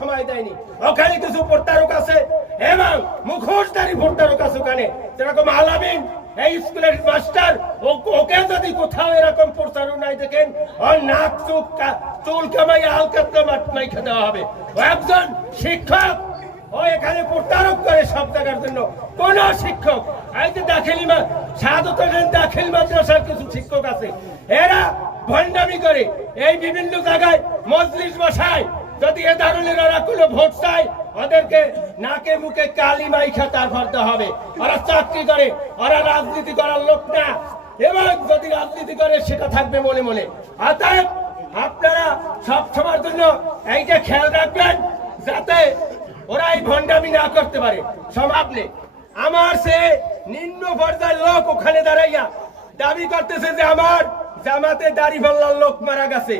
সময় দেয়নি। ওখানে কিছু প্রতারক আছে এবং মুখোশধারী প্রতারক আছে ওখানে, যেরকম আলামিন এই স্কুলের মাস্টার। ওকে যদি কোথাও এরকম প্রতারণায় দেখেন, ওর নাক চুল কামাই আলকাতরা মাই খেতে হবে। ও একজন শিক্ষক, ও এখানে প্রতারক করে সব জায়গার জন্য। কোন শিক্ষক, এই যে দাখিল মাদ্রাসার কিছু শিক্ষক আছে, এরা ভণ্ডামি করে এই বিভিন্ন জায়গায় মজলিস বসায়। যদি এ ধরনের ওরা কোনো ভোট চায়, ওদেরকে নাকে মুখে কালি মাইখা তারপর হবে। ওরা চাকরি করে, ওরা রাজনীতি করার লোক না, এবং যদি রাজনীতি করে সেটা থাকবে মনে মনে। অতএব আপনারা সব সময়ের জন্য এইটা খেয়াল রাখবেন, যাতে ওরা এই ভণ্ডামি না করতে পারে। সম্ভব নেই। আমার সে নিম্ন পর্যায়ের লোক ওখানে দাঁড়াইয়া দাবি করতেছে যে আমার জামাতে দাড়িপাল্লার লোক মারা গেছে,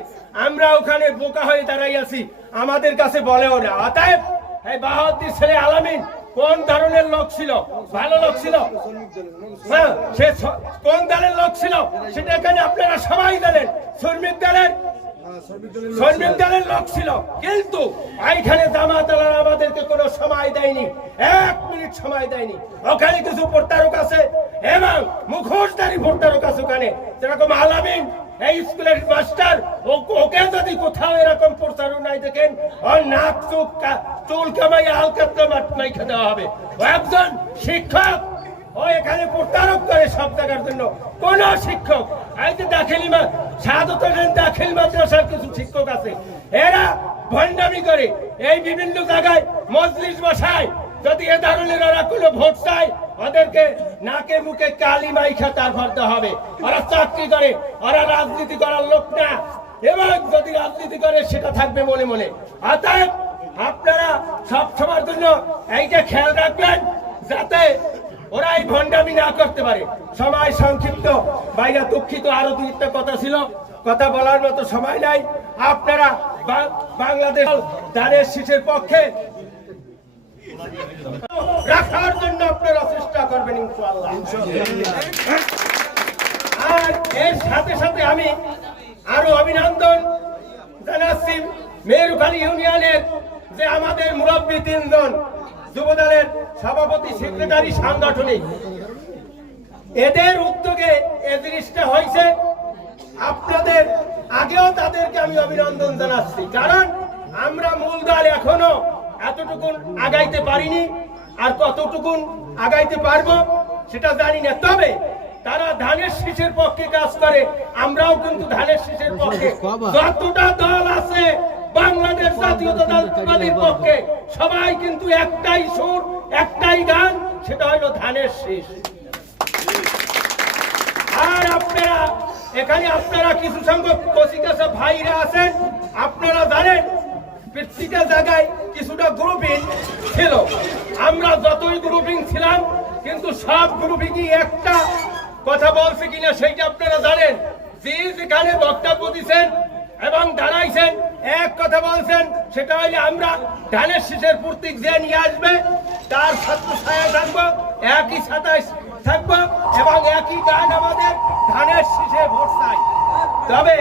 আমরা ওখানে বোকা হয়ে দাঁড়াইয়াছি, আমাদের কাছে বলে ওরা। অতএব এই বাহাদুর ছেলে আলামিন কোন ধরনের লোক ছিল? ভালো লোক ছিল? হ্যাঁ, সে কোন দলের লোক ছিল সেটা এখানে আপনারা সবাই জানেন। শ্রমিক দলের লোক ছিল, কিন্তু এইখানে জামাতারা আমাদেরকে কোনো সময় দেয়নি, 1 মিনিট সময় দেয়নি। ওখানে কিছু প্রতারক আছে এবং মুখোশধারী প্রতারক আছে ওখানে, যেরকম আলামিন এই স্কুলের মাস্টার। ওকে যদি কোথাও এরকম প্রতারণায় দেখেন, ওর নাক চুল কামাই আলকাতরা মাই খেতে হবে। ও একজন শিক্ষক, ও এখানে প্রতারক করে সব জায়গার জন্য। কোন শিক্ষক, এই যে দাখিল মাদ্রাসার কিছু শিক্ষক আছে, এরা ভণ্ডামি করে এই বিভিন্ন জায়গায় মজলিস বসায়। যদি এ ধরনের ওরা কোনো ভোট চায়, ওদেরকে নাকে মুখে কালি মাইখা তারপর হবে। ওরা চাকরি করে, ওরা রাজনীতি করার লোক না, এবং যদি রাজনীতি করে সেটা থাকবে মনে মনে। অতএব আপনারা সব সময়ের জন্য এইটা খেয়াল রাখবেন, যাতে ওরা এই ভণ্ডামি না করতে পারে। সময় সংক্ষিপ্ত, বাইরে দুঃখিত, আরো 2-1টা কথা ছিল, কথা বলার মতো সময় নাই। আপনারা বাংলাদেশ ধানের শীষের পক্ষে রাখার জন্য আপনারা চেষ্টা করবেন ইনশাআল্লাহ। আর এর সাথে সাথে আমি আরো অভিনন্দন জানাচ্ছি মেরুখালী ইউনিয়নের যে আমাদের মুরব্বী 3 জন, যুবদলের সভাপতি, সেক্রেটারি, সাংগঠনিক, এদের উদ্যোগে এই জিনিসটা হয়েছে। আপনাদের আগেও তাদেরকে আমি অভিনন্দন জানাচ্ছি, কারণ আমরা মূল দল এখনো এতটুকুন আগাইতে পারিনি, আর কতটুকুন আগাইতে পারবো সেটা জানি না। তবে তারা ধানের শীষের পক্ষে কাজ করে, আমরাও কিন্তু ধানের শীষের পক্ষে। যতটা দল আছে বাংলাদেশ জাতীয়তাবাদীর পক্ষে, সবাই কিন্তু একটাই সুর, একটাই গান, সেটা হলো ধানের শীষ। আর আপনারা এখানে কিছু সংখ্যক কচিকাঁচা ভাইরা আছেন, আপনারা জানেন প্রত্যেকটা জায়গায় কিছুটা গ্রুপিং ছিল। আমরা যতই গ্রুপিং ছিলাম, কিন্তু সব গ্রুপিংই একটা কথা বলছে কিনা সেইটা আপনারা জানেন। যে যেখানে বক্তব্য দিচ্ছেন এবং দাঁড়াইছেন, এক কথা বলছেন, সেটা হইলে আমরা ধানের শীষের প্রতীক যে নিয়ে আসবে তার ছাত্র ছায়া থাকবো, একই ছাতায় থাকবো, এবং একই গান আমাদের ধানের শীষে ভোট চাই। তবে